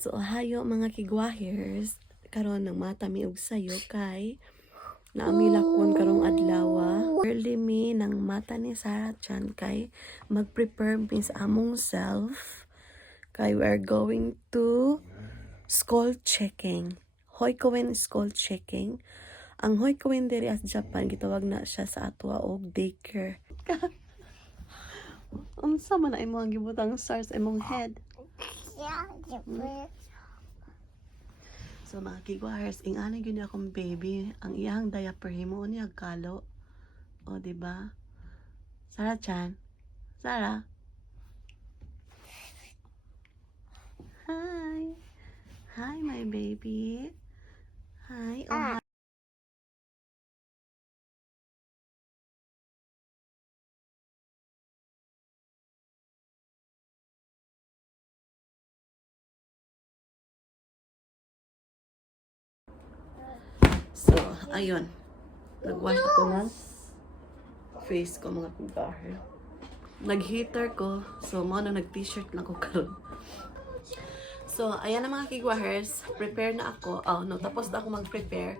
So, hayo mga kigwahers, karon ng matami og sayo kay naamilakon karong adlaw. Early me ng mata ni Sarah Chan kay mag-prepare mi sa among self kay we are going to school checking. Hoikoen school checking. Ang Hoikoen diri as Japan gitawag na siya sa atwa og daycare. Unsa man na imong gibutang stars imong head? So mga kigwahers, ingana gyud akong baby, ang iyang diaper himo niya kalo. O di ba? Sarah Chan. Sarah. Hi. Hi my baby. Hi. Oh, hi. So, ayun. Nag-wash ako ng face ko mga kigwahers. Nag-heater ko. So, mo na nag-t-shirt lang ko karon. So, ayan na mga kigwahers. Prepare na ako. Oh, no. Tapos na ako mag-prepare.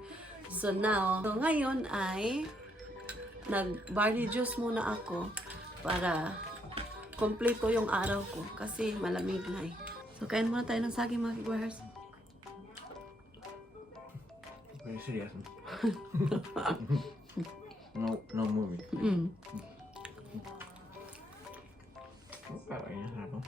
So, now, so ngayon ay nag-barley juice muna ako para kompleto yung araw ko. Kasi malamig na eh. So, kain muna tayo ng saging mga kigwahers. Are you serious? No movie. Parang yan ako.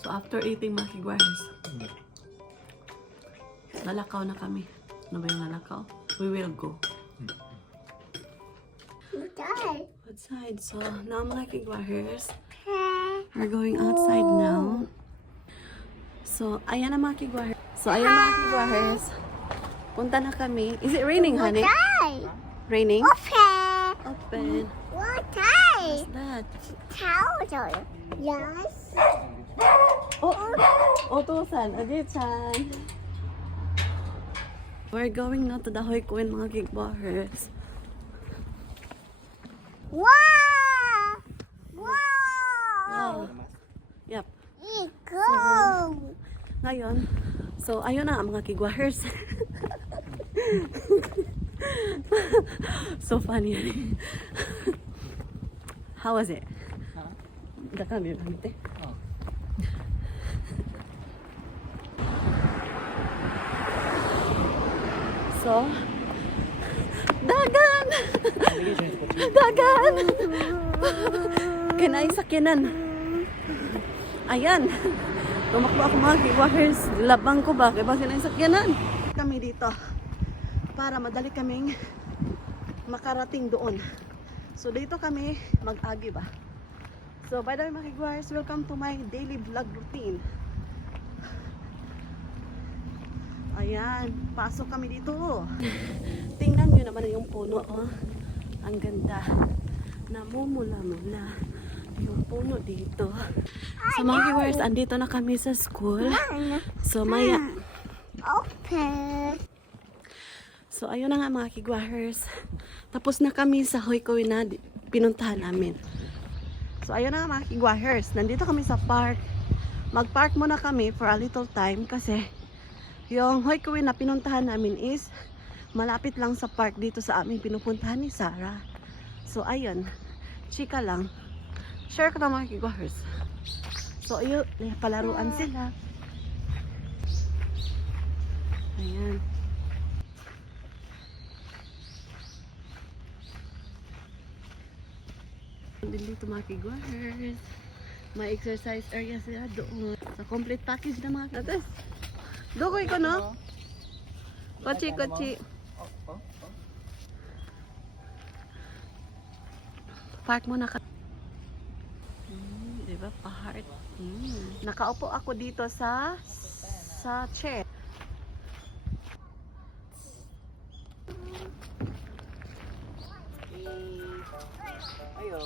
So, after eating mga kigwahers, nalakaw na kami. Ano ba yung nalakaw? We will go. Outside. So, now mga kigwahers, we're going outside now. So, ayan na mga kigwahers. Punta na kami. Is it raining, honey? Raining? Open. What's that? Yes. Otosan. Ajit-chan. We're going now to the Hoikoen mga kigwahers. Wow! Wow! Yep. Go! Ngayon, so ayun na mga kigwahers. So funny. How was it? Dakam yun, hamite. So, dagan! Dagan! Kinay sakyanan. Ayan. Tumakbo ako mga kigwahers. Labang ko ba? Kaya ba kinay sakyanan? Kami dito. Para madali kaming makarating doon. So, dito kami mag-agi ba? So, by the way mga kigwahers, welcome to my daily vlog routine. Ayan, pasok kami dito. Tingnan nyo naman yung puno, oh. Ang ganda. Namumula-mula yung puno dito. So mga viewers, andito na kami sa school. So maya. Open. So ayun na nga mga kigwahers. Tapos na kami sa Hoikoen na pinuntahan namin. So ayun na nga mga kigwahers. Nandito kami sa park. Mag-park muna kami for a little time kasi yung Hoikoen na pinuntahan namin is malapit lang sa park dito sa aming pinupuntahan ni Sarah. So ayun, chika lang. Share ko na mga kigwahers. So ayun, palaruan sila. Ayan. Dito mga kigwahers. May exercise area sila doon. Sa complete package na mga kigwahers. Dokoy ko no? Kochi. Park muna ka. Diba? Pa-heart. Nakaupo ako dito sa chair. Ayo.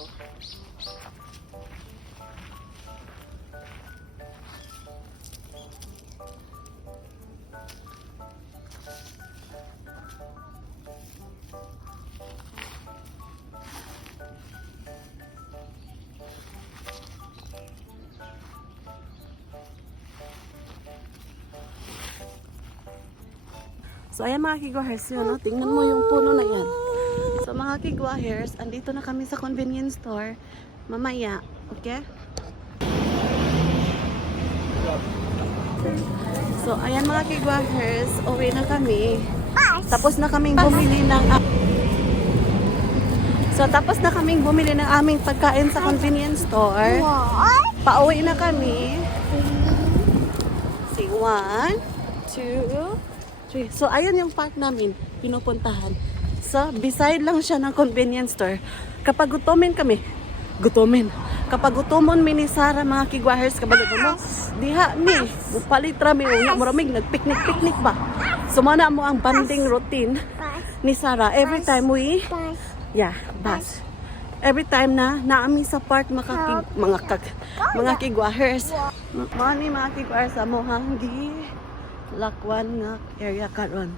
So, ayan mga kigwahers yun, no? Tingnan mo yung puno na yan. So, mga kigwahers, andito na kami sa convenience store. Mamaya, okay? So, ayan mga kigwahers, uwi na kami. Tapos na kaming bumili ng... tapos na kaming bumili ng aming pagkain sa convenience store. What? Pauwi na kami. See, 1, 2, 3. So, ayun yung park namin, pinupuntahan. So, beside lang siya ng convenience store. Kapag gutomin kami, kapag gutomon mi ni Sarah mga kigwahers, kapag mo, diha mi, bupalitra mi, maraming nagpiknik-piknik ba? So, mana mo ang banding routine ni Sarah. Every time we, bus. Every time na naami sa park mga kigwahers. Mga kigwahers sa mohang lakwan nga area karon.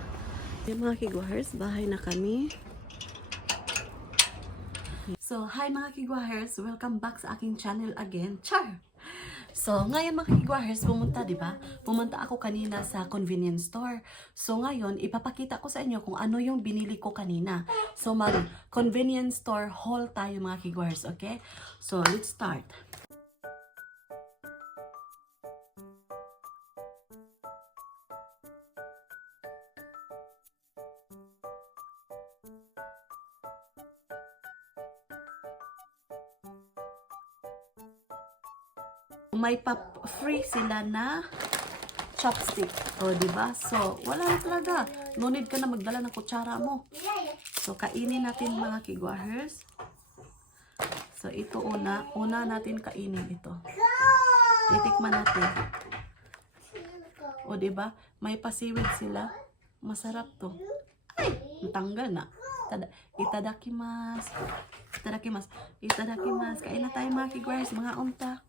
Yung mga kigwahers, bahay na kami. So, hi mga kigwahers, welcome back sa aking channel again. Char! So, ngayon mga kigwahers, pumunta, di ba? Pumunta ako kanina sa convenience store. So, ngayon, ipapakita ko sa inyo kung ano yung binili ko kanina. So, convenience store haul tayo mga kigwahers, okay? So, let's start. May free sila na chopstick. O, diba? So, wala na talaga. No need ka na magdala ng kutsara mo. So, kainin natin mga kigwahers. So, ito una natin kainin ito. Titikman natin. O, diba? May pasiwid sila. Masarap to. Ay, natanggal na. Itadakimasu. Itadakimasu. Kain na tayo mga kigwahers, mga unta.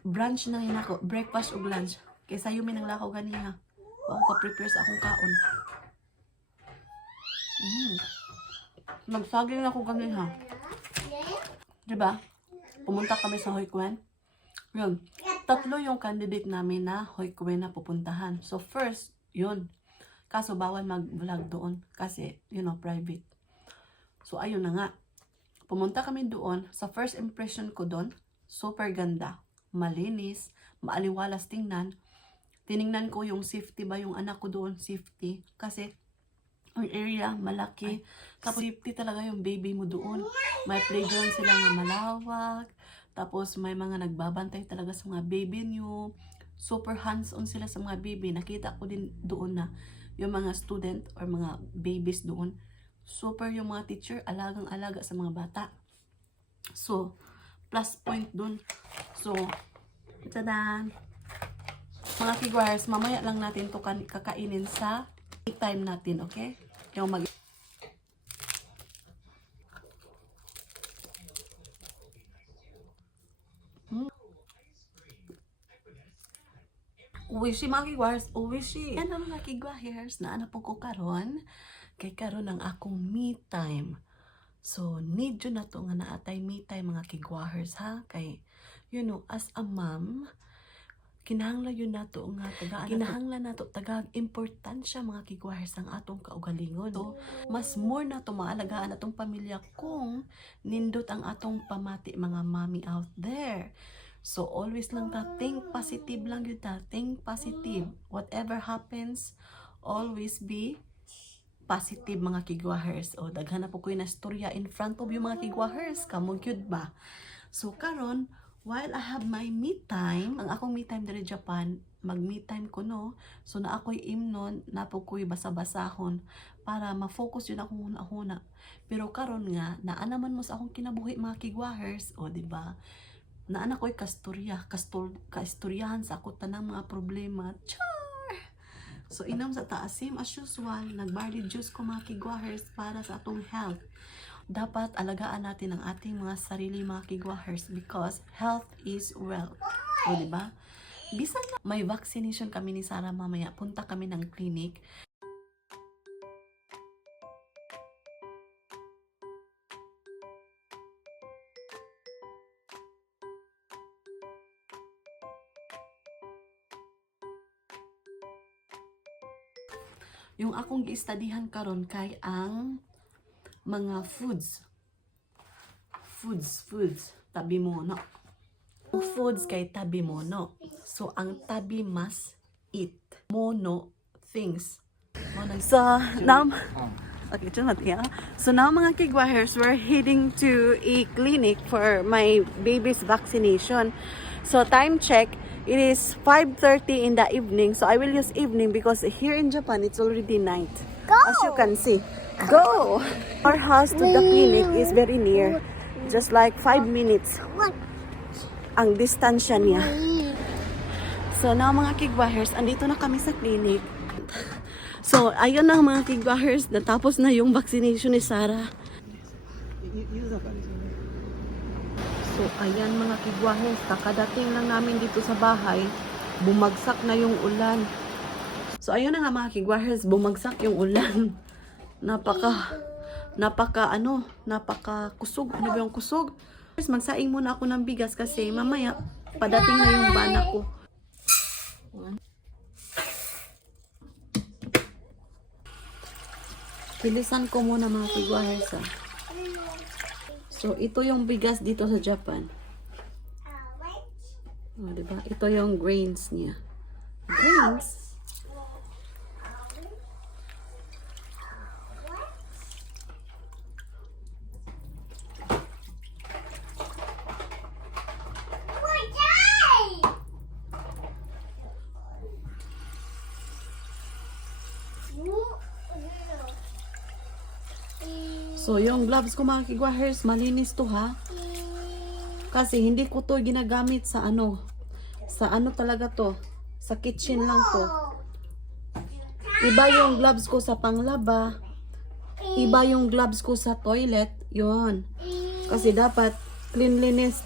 Brunch na rin ako. Breakfast o lunch. Kaysa yun ng lakaw ganiha. O ako ka-prepare sa akong kaon. Nagsaging ako ganiha. Diba? Pumunta kami sa Hoikwen. Yun. 3 yung candidate namin na Hoikwen na pupuntahan. So first, yun. Kaso bawal mag-vlog doon. Kasi, private. So ayun na nga. Pumunta kami doon. Sa first impression ko doon, super ganda. Malinis, maaliwalas tingnan. Tiningnan ko yung safety ba yung anak ko doon, safety. Kasi ang area malaki. Tapos safety talaga yung baby mo doon. May playground sila nga malawak. Tapos may mga nagbabantay talaga sa mga baby niyo. Super hands-on sila sa mga baby. Nakita ko din doon na yung mga student or mga babies doon. Super yung mga teacher, alagang-alaga sa mga bata. So, plus point dun. So, tadan! Mga kigwahers, mamaya lang natin to kakainin sa time natin, okay? Yung Uwishi mga kigwahers, uwishi! Yan ang mga kigwahers na po ko karon. Kay karon ang akong me time. So, need yun na to nga naatay me time mga kigwahers ha. Kay, as a mom, kinahanglan yun na to nga kinahanglan na to importansya mga kigwahers ang atong kaugalingon. So, mas more na to maalagaan atong pamilya kung nindot ang atong pamati mga mommy out there. So, always lang think positive lang yun think positive. Whatever happens, always be positive mga kigwahers. O, daghan na po ko yung nastorya in front of yung mga kigwahers. Kamong cute ba? So, karon while I have my me time, ang akong me time diri Japan, mag-me time ko no. So, na ako'y imnon, na po ko'y basa-basahon para ma-focus yun akong huna-huna. Pero karon nga, naanaman mo sa akong kinabuhi mga kigwahers. O, diba? Naana ko'y kasturyahan sa ako tanang mga problema. So, inom sa taas, same as usual, nag-barley juice ko mga kigwahers para sa atong health. Dapat alagaan natin ang ating mga sarili mga kigwahers because health is wealth. O, diba? Bisan na may vaccination kami ni Sarah mamaya, punta kami ng clinic. Yung akong giistadihan karon kay ang mga foods. Tabi mono. Foods kay tabi mono. So, ang tabi must eat. Mono, things. So, now, okay, so now mga kigwahers, we're heading to a clinic for my baby's vaccination. So, time check, it is 5:30 in the evening. So, I will use evening because here in Japan, it's already night. Go! As you can see. Go! Our house to the clinic is very near. Just like 5 minutes What? ang distansya niya. So now mga kigwahers, andito na kami sa clinic. So ayun na mga kigwahers, natapos na yung vaccination ni Sarah. So ayan mga kigwahers, kakadating lang namin dito sa bahay, bumagsak na yung ulan. So ayun na nga mga kigwahers, bumagsak yung ulan. Napaka kusog. Ano ba yung kusog? Magsaing muna ako ng bigas kasi mamaya padating na yung bana ko. Pilisan ko muna mga kigwahers ha. So ito yung bigas dito sa Japan. Oh, diba? Ito yung grains niya. Grains? So, yung gloves ko mga kigwahers, malinis to ha. Kasi hindi ko to ginagamit sa ano. Sa ano talaga to. Sa kitchen lang to. Iba yung gloves ko sa panglaba. Iba yung gloves ko sa toilet. Yun. Kasi dapat cleanliness.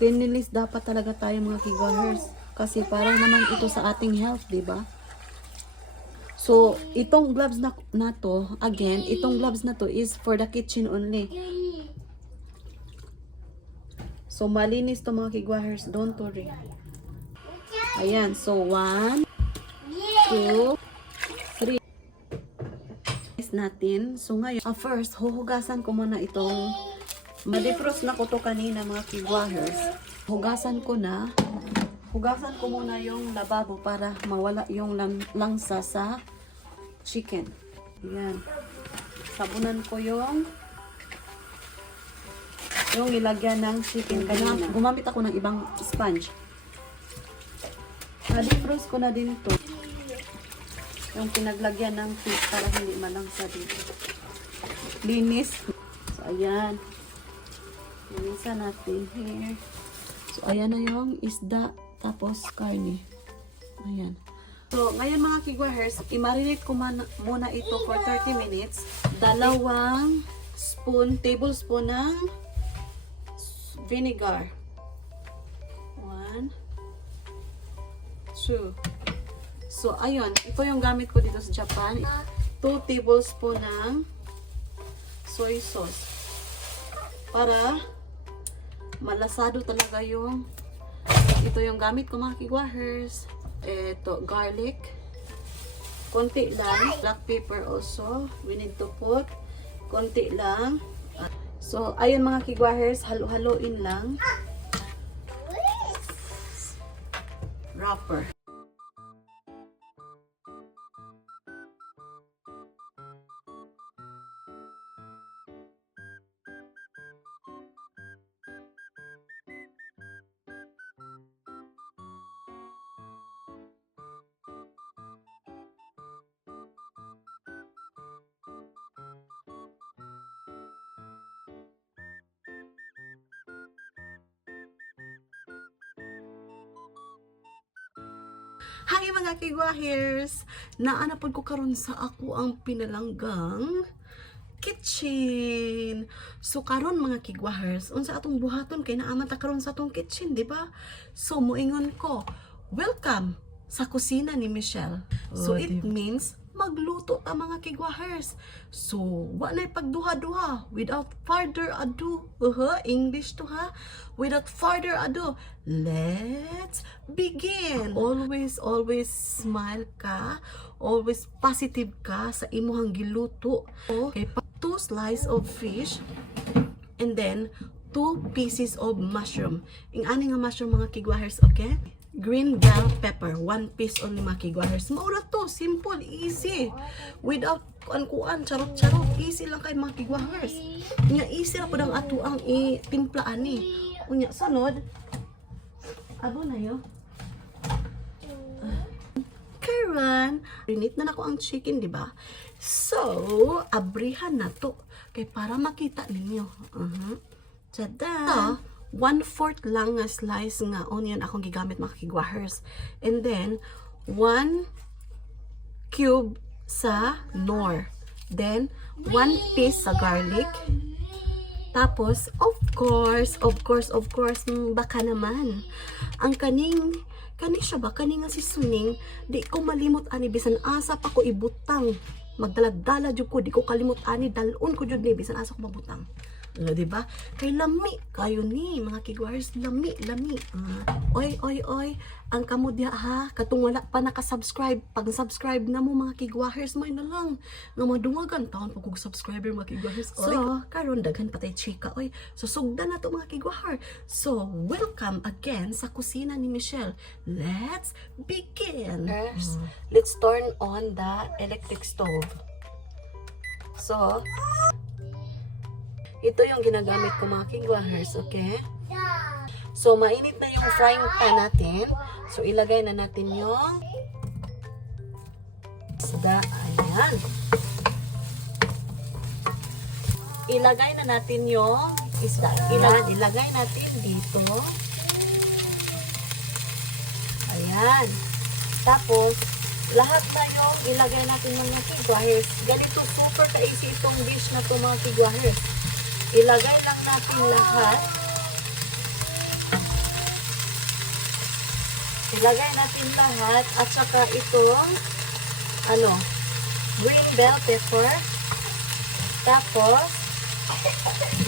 Cleanliness dapat talaga tayo mga kigwahers. Kasi para naman ito sa ating health, diba? So, itong gloves na to, again, itong gloves na to is for the kitchen only. So, malinis to mga kigwahers. Don't worry. Ayan. So, 1, 2, 3. Natin. So, ngayon, first, huhugasan ko muna itong ma-defrost na ko to kanina mga kigwahers. Hugasan ko muna yung lababo para mawala yung langsa sa chicken. Ayan. Sabunan ko yung ilagyan ng chicken. Kaya gumamit ako ng ibang sponge. Na-defrost ko na din to. Yung pinaglagyan ng fish para hindi malangsa dito. Linis. So, ayan. Linisan natin here. So, ayan na yung isda. Tapos, karne. Ayan. So, ngayon mga kigwahers, i-marinate ko muna ito for 30 minutes. 2 tablespoon ng vinegar. 1, 2. So, ayun. Ito yung gamit ko dito sa Japan. 2 tablespoon ng soy sauce. Para malasado talaga yung ito yung gamit ko mga kigwahers. Ito, garlic. Konti lang. Black pepper also. We need to put. Konti lang. So, ayun mga kigwahers. Halo-haloin lang. Wrapper. Hi mga kigwahers! Naanapod ko karon sa ako ang pinalanggang kitchen. So karon mga kigwahers, unsa atong buhaton kay naaman ta karon sa atong kitchen, di ba? So moingon ko, welcome sa kusina ni Michelle. So it means magluto ta mga kigwahers. So, walay pagduha-duha. Without further ado, English to ha. Without further ado, let's begin. Always, always smile ka. Always positive ka sa imuhang giluto. Okay, 2 slice of fish. And then, 2 pieces of mushroom. Ing ani nga mushroom mga kigwahers, okay? Green bell pepper, 1 piece only mga kigwahers. Maura to, simple, easy. Without kuan-kuan, charot-charot, easy lang kay mga kigwahers. Nya easy ra pud ang ato ang itimpla ani. Unya sunod. Abo na yo. Karon, rinit na nako ang chicken, di ba? So, abrihan na to. Kay para makita ninyo. Tada! 1/4 lang nga slice nga onion akong gigamit mga kigwahers. And then, 1 cube sa nor. Then, 1 piece sa garlic. Tapos, of course, baka naman, ang kani siya ba, kani nga si Suning, di ko malimot ani, bisan asa pa ko ibutang. Magdala-dala jud ko, di ko kalimot ani, dalon ko jud ni, bisan asa ko mabutang. Diba? Kay lami kayo ni mga kigwahers, lami. Oy, ang kamo diha ha, katong wala pa nakasubscribe, pag subscribe na mo mga kigwahers, may na lang nga madungagan taon pag kog subscriber mga kigwahers. So, karon daghan patay chika, oy. So sugdan na to mga kigwahar. So, welcome again sa kusina ni Michelle. Let's begin. First, let's turn on the electric stove. So, ito yung ginagamit ko mga kigwahers, okay? So, mainit na yung frying pan natin. So, ilagay na natin yung isda. Ayan. Ilagay na natin yung isda. Ilagay natin dito. Ayan. Tapos, lahat tayong ilagay natin mga kigwahers. Ganito super ka-easy itong dish na to mga kigwahers. Ilagay lang natin lahat. Ilagay natin lahat at saka itong green bell pepper. Tapos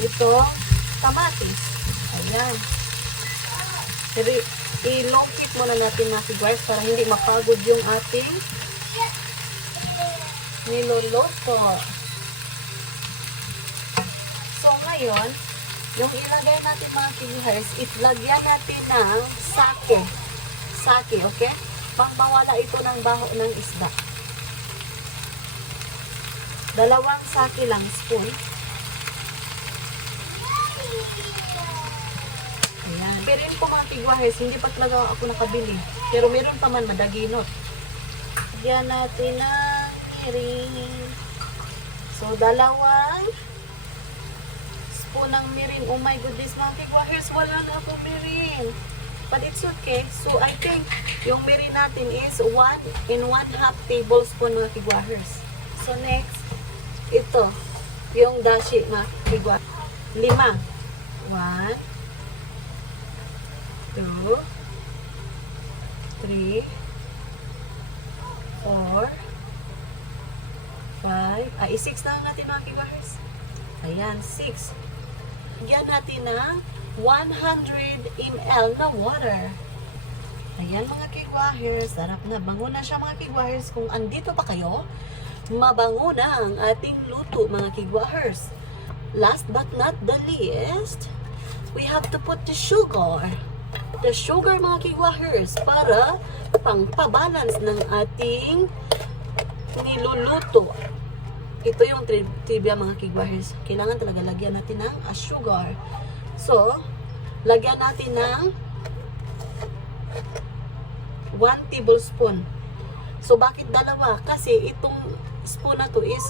itong kamatis. Ayan. I-long heat muna natin mga kigwahers para hindi mapagod yung ating niluluto. So, ngayon, yung ilagay natin mga kigwahers, itlagyan natin ng sake. Sake, okay? Pangmawala ito ng baho ng isda. 2 sake lang, spoon. Ayan. Pero po mga kigwahers, hindi pa talaga ako nakabili. Pero meron pa man madaginot. Lagyan natin ng mirin. So, 2 spoon ng mirin. Oh my goodness, mga kigwahers, wala na akong mirin. But it's okay. So, I think yung mirin natin is 1 and 1/2 tablespoon mga kigwahers. So, next, ito. Yung dashi mga kigwahers. 5. 1, 2, 3, 4, 5. 6 na natin mga kigwahers. Ayan, 6. Lagyan natin ng 100 ml na water. Ayan mga kigwahers, sarap na. Bango na siya mga kigwahers. Kung andito pa kayo, mabango na ang ating luto mga kigwahers. Last but not the least, we have to put the sugar. The sugar mga kigwahers para pang-pabalance ng ating niluluto. Ito yung trivia mga kigwahers. Kailangan talaga lagyan natin ng sugar. So, lagyan natin ng 1 tablespoon. So, bakit 2? Kasi itong spoon na to is,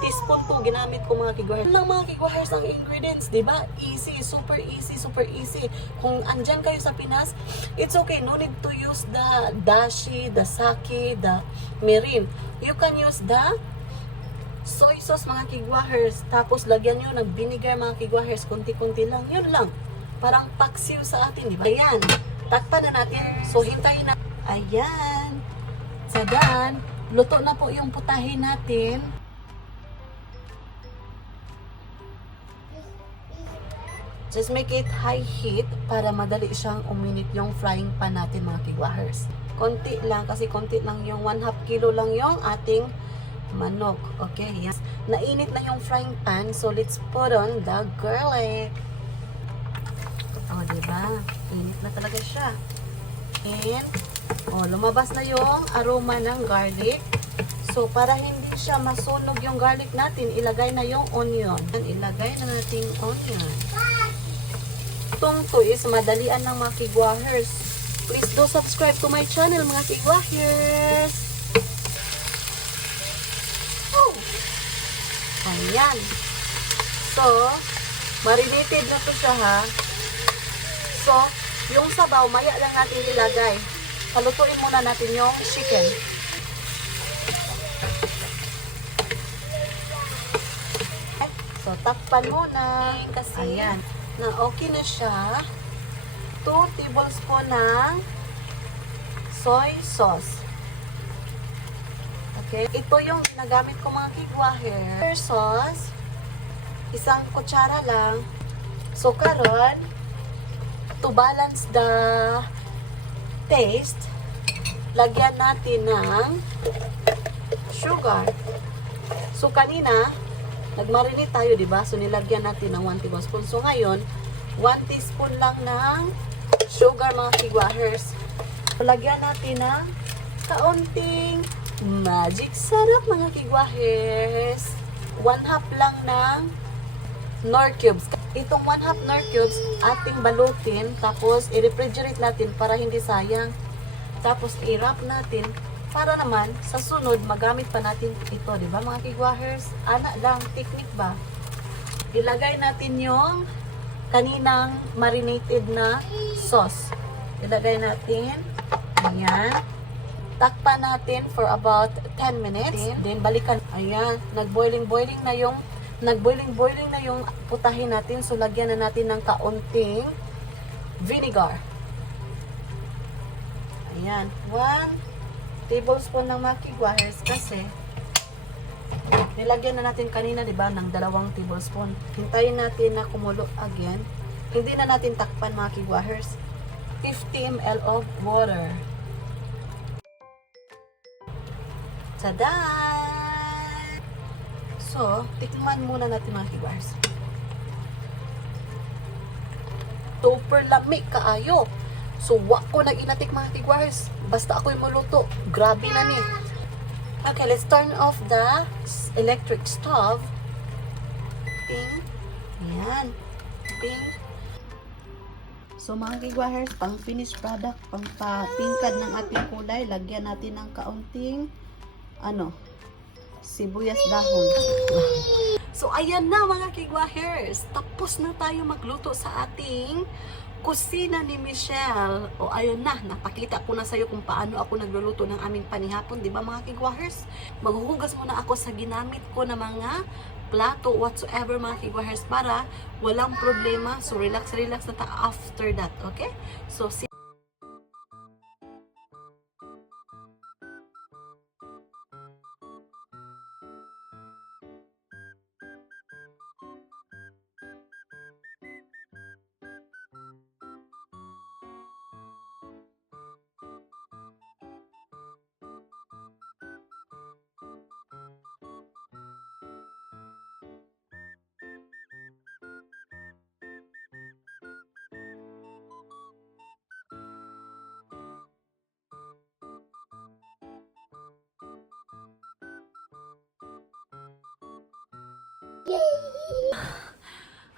teaspoon po ginamit ko mga kigwahers. Lang mga kigwahers ang ingredients, di ba? Easy, super easy, super easy. Kung andyan kayo sa Pinas, it's okay. No need to use the dashi, the sake, the mirin. You can use the soy sauce mga kigwahers. Tapos lagyan nyo ng vinegar mga kigwahers. Kunti-kunti lang. Yun lang. Parang paksiw sa atin, di ba? Ayan. Takpan na natin. So, hintayin na. Ayan. Sadan. luto na po yung putahe natin. Just make it high heat para madali siyang uminit yung frying pan natin mga kigwahers. Konti lang kasi konti lang yung 1/2 kilo lang yung ating manok. Okay, yes. Nainit na yung frying pan, so let's put on the garlic. Oh, diba? Init na talaga siya. And, oh, lumabas na yung aroma ng garlic. So, para hindi siya masunog yung garlic natin, ilagay na yung onion. Ilagay na natin onion. Itong to is madalian ng mga kigwahers. Please do subscribe to my channel, mga kigwahers. Oh! Ayan. So, marinated na to siya ha. So, yung sabaw, maya lang natin ilagay. Palutuin muna natin yung chicken. So, takpan muna. Kasi, ayan, na okay na siya. 2 tablespoon ng soy sauce. Okay? Ito yung ginagamit ko mga kigwaher. Sauce. 1 kutsara lang. So, karon, to balance the taste, lagyan natin ng sugar. So, kanina, nagmarinate tayo, diba? So, nilagyan natin ng 1 tablespoon. So, ngayon, 1 teaspoon lang ng sugar, mga kigwahers. So, lagyan natin ng kaunting magic sarap, mga kigwahers. 1/2 lang ng Knorr cubes. Itong 1/2 Knorr cubes, ating balutin, tapos i-refrigerate natin para hindi sayang. Tapos i-wrap natin para naman sa sunod magamit pa natin ito, di ba mga kigwahers? Ana lang, technique ba? Ilagay natin yung kaninang marinated na sauce. Ilagay natin. Ayan. Takpan natin for about 10 minutes. Then balikan. Ayan, nagboiling na yung putahin natin. So, lagyan na natin ng kaunting vinegar. Ayan. 1 tablespoon ng mga kigwahers kasi nilagyan na natin kanina, diba, ng 2 tablespoon. Hintayin natin na kumulo again. Hindi na natin takpan, mga kigwahers. 50 ml of water. Tada! So, tikman muna natin mga kigwahers. Super lamig kaayo. So, wak ko nag-inatik mga kigwahers. Basta ako'y maluto. Grabe na ni. Okay, let's turn off the electric stove. Ping. Ayan. Ping. So, mga kigwahers, pang finished product, pang pingkad ng ating kulay, lagyan natin ng kaunting sibuyas dahon. So, ayan na mga kigwahers. Tapos na tayo magluto sa ating kusina ni Michelle. O, ayun na. Napakita ko na sa'yo kung paano ako nagluluto ng aming panihapon. Diba mga kigwahers? Maghuhugas muna ako sa ginamit ko na mga plato whatsoever mga kigwahers para walang problema. So, relax na ta after that. Okay? So,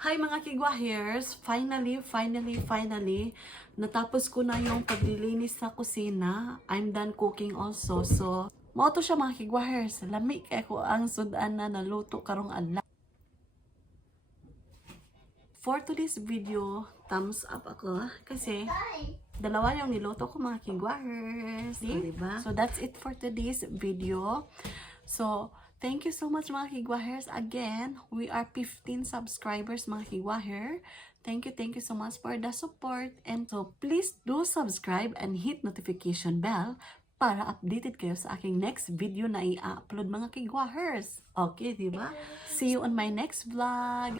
hi mga kigwahers! Finally, natapos ko na yung paglilinis sa kusina. I'm done cooking also. So, mauto siya mga kigwahers. Lamig kaya ko ang sudan na naluto karong adlaw. For today's video, thumbs up ako kasi dalawa yung niluto ko mga kigwahers. So, diba? So, that's it for today's video. So, thank you so much mga kigwahers. Again, we are 15 subscribers mga kigwaher. Thank you so much for the support. And so, please do subscribe and hit notification bell para updated kayo sa aking next video na i-upload mga kigwahers. Okay, di ba? See you on my next vlog.